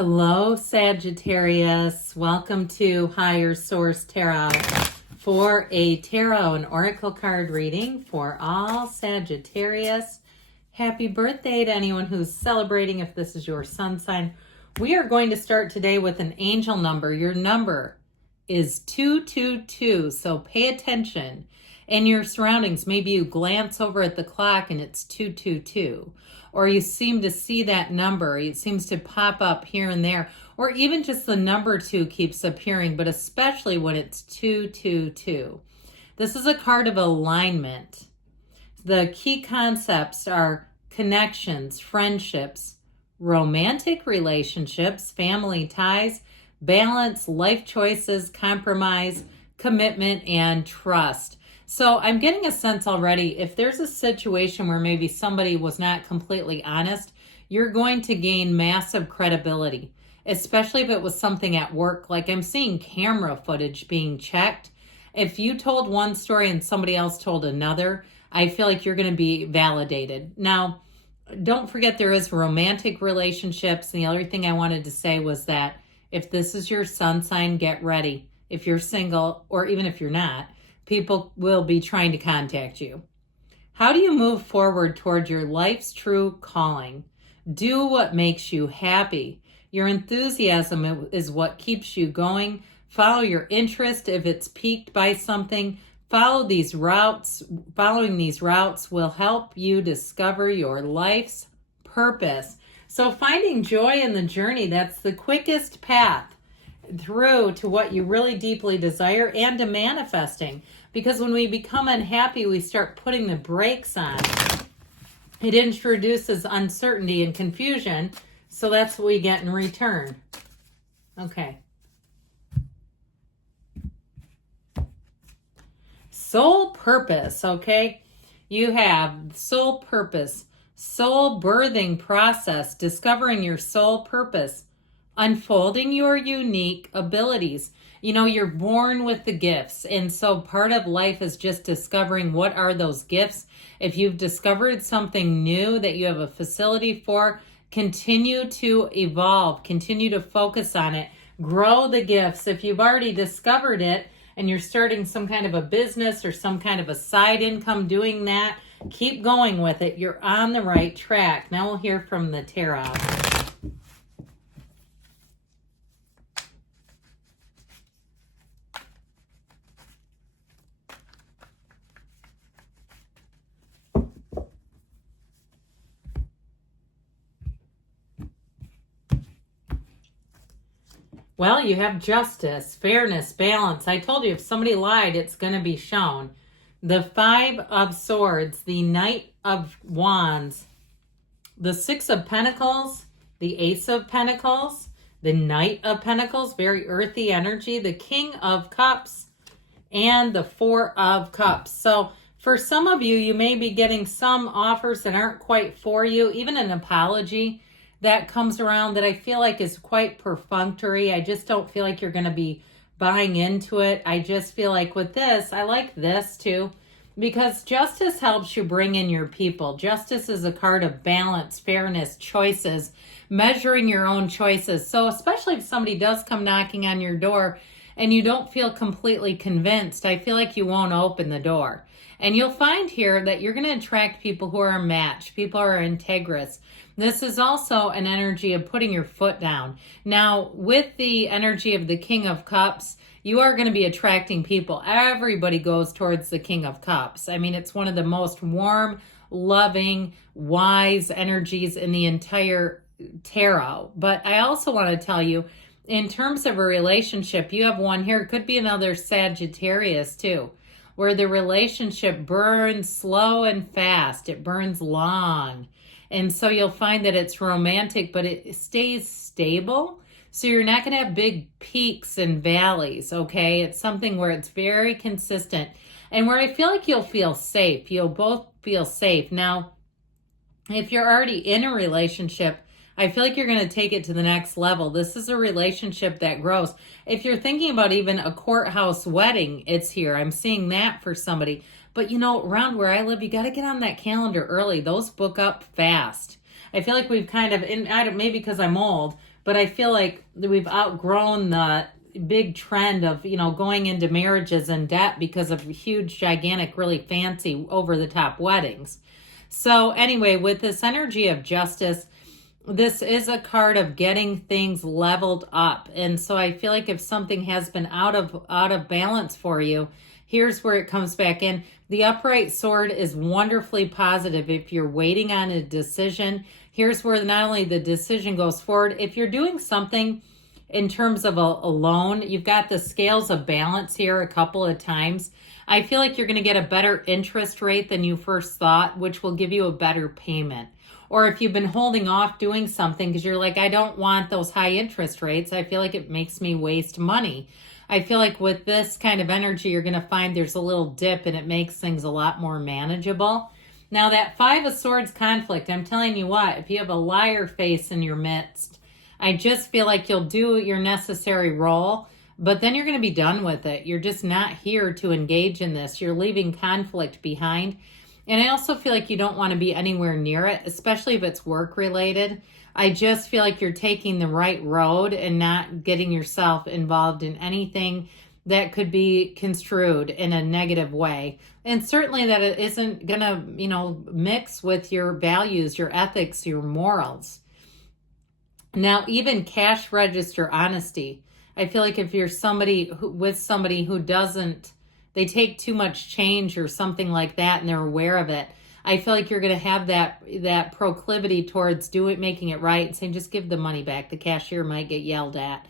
Hello, Sagittarius. Welcome to Higher Source Tarot for a tarot and oracle card reading for all Sagittarius. Happy birthday to anyone who's celebrating if this is your sun sign. We are going to start today with an angel number. Your number is 222, so pay attention. In your surroundings, maybe you glance over at the clock and it's 222. Or you seem to see that number. It seems to pop up here and there. Or even just the number 2 keeps appearing, but especially when it's 222. This is a card of alignment. The key concepts are connections, friendships, romantic relationships, family ties, balance, life choices, compromise, commitment, and trust. So I'm getting a sense already, if there's a situation where maybe somebody was not completely honest, you're going to gain massive credibility, especially if it was something at work. Like I'm seeing camera footage being checked. If you told one story and somebody else told another, I feel like you're going to be validated. Now, don't forget there is romantic relationships. And the other thing I wanted to say was that if this is your sun sign, get ready. If you're single, or even if you're not, people will be trying to contact you. How do you move forward toward your life's true calling? Do what makes you happy. Your enthusiasm is what keeps you going. Follow your interest if it's piqued by something. Following these routes will help you discover your life's purpose. So finding joy in the journey, that's the quickest path through to what you really deeply desire and to manifesting. Because when we become unhappy, we start putting the brakes on. It introduces uncertainty and confusion, so that's what we get in return. Okay. Soul purpose, okay? You have soul purpose, soul birthing process, discovering your soul purpose, unfolding your unique abilities. You know, you're born with the gifts, and so part of life is just discovering what are those gifts. If you've discovered something new that you have a facility for, continue to evolve, continue to focus on it, grow the gifts. If you've already discovered it and you're starting some kind of a business or some kind of a side income doing that, keep going with it. You're on the right track. Now we'll hear from the tarot. Well, you have justice, fairness, balance. I told you if somebody lied, it's going to be shown. The 5 of Swords, the Knight of Wands, the 6 of Pentacles, the Ace of Pentacles, the Knight of Pentacles, very earthy energy, the King of Cups, and the 4 of Cups. So for some of you, you may be getting some offers that aren't quite for you, even an apology that comes around that I feel like is quite perfunctory. I just don't feel like you're going to be buying into it. I just feel like with this, I like this too, because justice helps you bring in your people. Justice is a card of balance, fairness, choices, measuring your own choices. So especially if somebody does come knocking on your door and you don't feel completely convinced, I feel like you won't open the door. And you'll find here that you're going to attract people who are a match, people who are integrous. This is also an energy of putting your foot down. Now, with the energy of the King of Cups, you are going to be attracting people. Everybody goes towards the King of Cups. I mean, it's one of the most warm, loving, wise energies in the entire tarot. But I also want to tell you, in terms of a relationship, you have one here. It could be another Sagittarius too, where the relationship burns slow and fast. It burns long. And so you'll find that it's romantic, but it stays stable. So you're not going to have big peaks and valleys, okay? It's something where it's very consistent and where I feel like you'll feel safe. You'll both feel safe. Now, if you're already in a relationship, I feel like you're going to take it to the next level. This is a relationship that grows. If you're thinking about even a courthouse wedding, it's here. I'm seeing that for somebody. But you know, around where I live, you got to get on that calendar early. Those book up fast. I feel like we've kind of, maybe because I'm old, but I feel like we've outgrown the big trend of, going into marriages in debt because of huge, gigantic, really fancy, over-the-top weddings. So anyway, with this energy of justice, this is a card of getting things leveled up. And so I feel like if something has been out of balance for you, here's where it comes back in. The upright sword is wonderfully positive. If you're waiting on a decision, here's where not only the decision goes forward, if you're doing something in terms of a loan, you've got the scales of balance here a couple of times. I feel like you're going to get a better interest rate than you first thought, which will give you a better payment. Or if you've been holding off doing something because you're like, I don't want those high interest rates, I feel like it makes me waste money. I feel like with this kind of energy, you're going to find there's a little dip and it makes things a lot more manageable. Now that Five of Swords conflict, I'm telling you what, if you have a liar face in your midst, I just feel like you'll do your necessary role, but then you're going to be done with it. You're just not here to engage in this. You're leaving conflict behind. And I also feel like you don't want to be anywhere near it, especially if it's work related. I just feel like you're taking the right road and not getting yourself involved in anything that could be construed in a negative way. And certainly that it isn't going to, mix with your values, your ethics, your morals. Now, even cash register honesty. I feel like if you're with somebody who doesn't, they take too much change or something like that and they're aware of it, I feel like you're going to have that proclivity towards making it right and saying, just give the money back. The cashier might get yelled at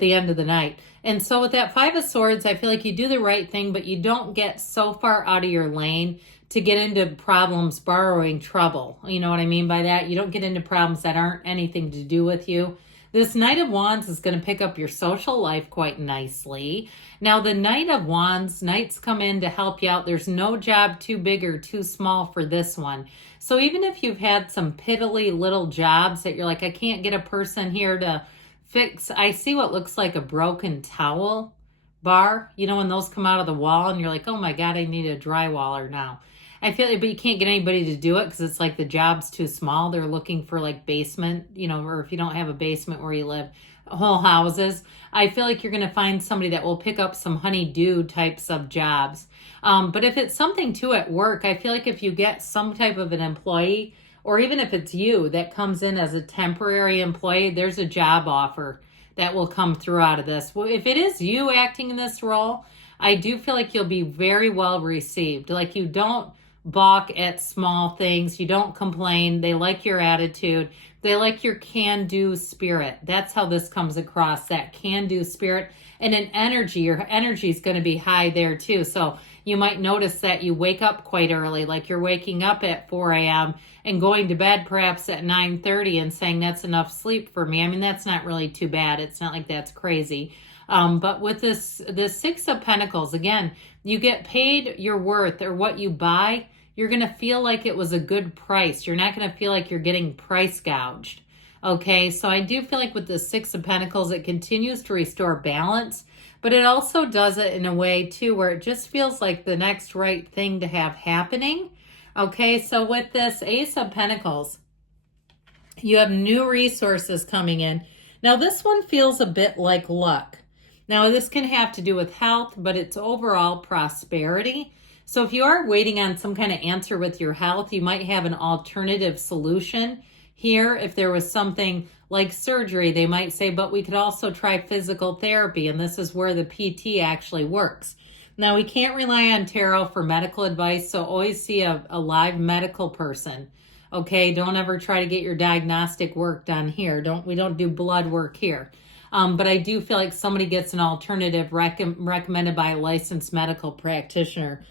the end of the night. And so with that Five of Swords, I feel like you do the right thing, but you don't get so far out of your lane to get into problems, borrowing trouble. You know what I mean by that? You don't get into problems that aren't anything to do with you. This Knight of Wands is going to pick up your social life quite nicely. Now, the Knight of Wands, Knights come in to help you out. There's no job too big or too small for this one. So even if you've had some piddly little jobs that you're like, I can't get a person here to fix, I see what looks like a broken towel bar. When those come out of the wall and you're like, oh my God, I need a drywaller now. I feel like, but you can't get anybody to do it because it's like the job's too small. They're looking for like basement, or if you don't have a basement where you live, whole houses. I feel like you're going to find somebody that will pick up some honey-do types of jobs. But if it's something too at work, I feel like if you get some type of an employee, or even if it's you that comes in as a temporary employee, there's a job offer that will come through out of this. Well, if it is you acting in this role, I do feel like you'll be very well received. Like you don't balk at small things. You don't complain. They like your attitude. They like your can-do spirit. That's how this comes across, that can-do spirit. And an energy, your energy is going to be high there too. So you might notice that you wake up quite early, like you're waking up at 4 a.m. and going to bed perhaps at 9:30 and saying that's enough sleep for me. I mean, that's not really too bad. It's not like that's crazy. But with this Six of Pentacles, again, you get paid your worth or what you buy. You're going to feel like it was a good price. You're not going to feel like you're getting price gouged. Okay, so I do feel like with the Six of Pentacles, it continues to restore balance, but it also does it in a way too where it just feels like the next right thing to have happening. Okay, so with this Ace of Pentacles, you have new resources coming in. Now this one feels a bit like luck. Now this can have to do with health, but it's overall prosperity. So if you are waiting on some kind of answer with your health, you might have an alternative solution here. If there was something like surgery, they might say, but we could also try physical therapy, and this is where the PT actually works. Now, we can't rely on tarot for medical advice, so always see a live medical person. Okay, don't ever try to get your diagnostic work done here. We don't do blood work here. But I do feel like somebody gets an alternative recommended by a licensed medical practitioner.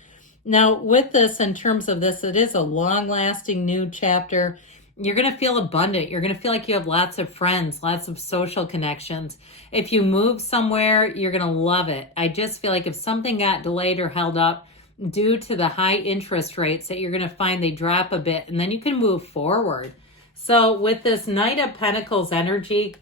Now, with this, in terms of this, it is a long-lasting new chapter. You're going to feel abundant. You're going to feel like you have lots of friends, lots of social connections. If you move somewhere, you're going to love it. I just feel like if something got delayed or held up due to the high interest rates, that you're going to find they drop a bit, and then you can move forward. So with this Knight of Pentacles energy,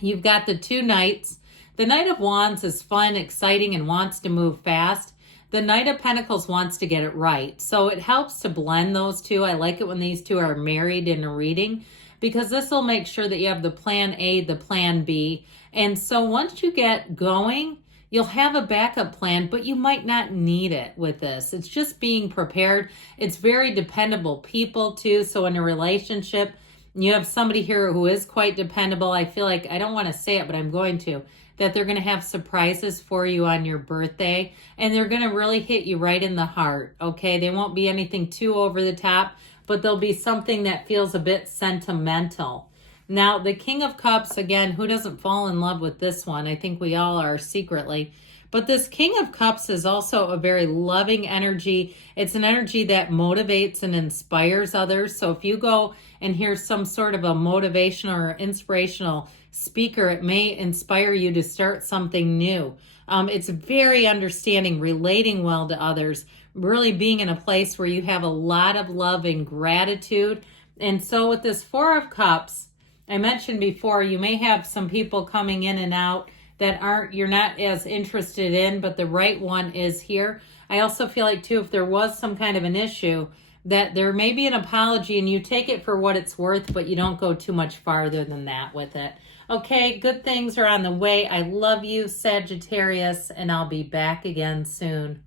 you've got the two Knights. The Knight of Wands is fun, exciting, and wants to move fast. The Knight of Pentacles wants to get it right. So it helps to blend those two. I like it when these two are married in a reading because this will make sure that you have the plan A, the plan B. And so once you get going, you'll have a backup plan, but you might not need it with this. It's just being prepared. It's very dependable people too. So in a relationship, you have somebody here who is quite dependable. I feel like, I don't want to say it, but I'm going to, that they're going to have surprises for you on your birthday, and they're going to really hit you right in the heart, okay? They won't be anything too over the top, but there'll be something that feels a bit sentimental. Now, the King of Cups, again, who doesn't fall in love with this one? I think we all are secretly. But this King of Cups is also a very loving energy. It's an energy that motivates and inspires others. So if you go and hear some sort of a motivational or inspirational speaker, it may inspire you to start something new. It's very understanding, relating well to others, really being in a place where you have a lot of love and gratitude. And so with this Four of Cups, I mentioned before, you may have some people coming in and out that you're not as interested in, but the right one is here. I also feel like too, if there was some kind of an issue, that there may be an apology and you take it for what it's worth, but you don't go too much farther than that with it. Okay, good things are on the way. I love you, Sagittarius, and I'll be back again soon.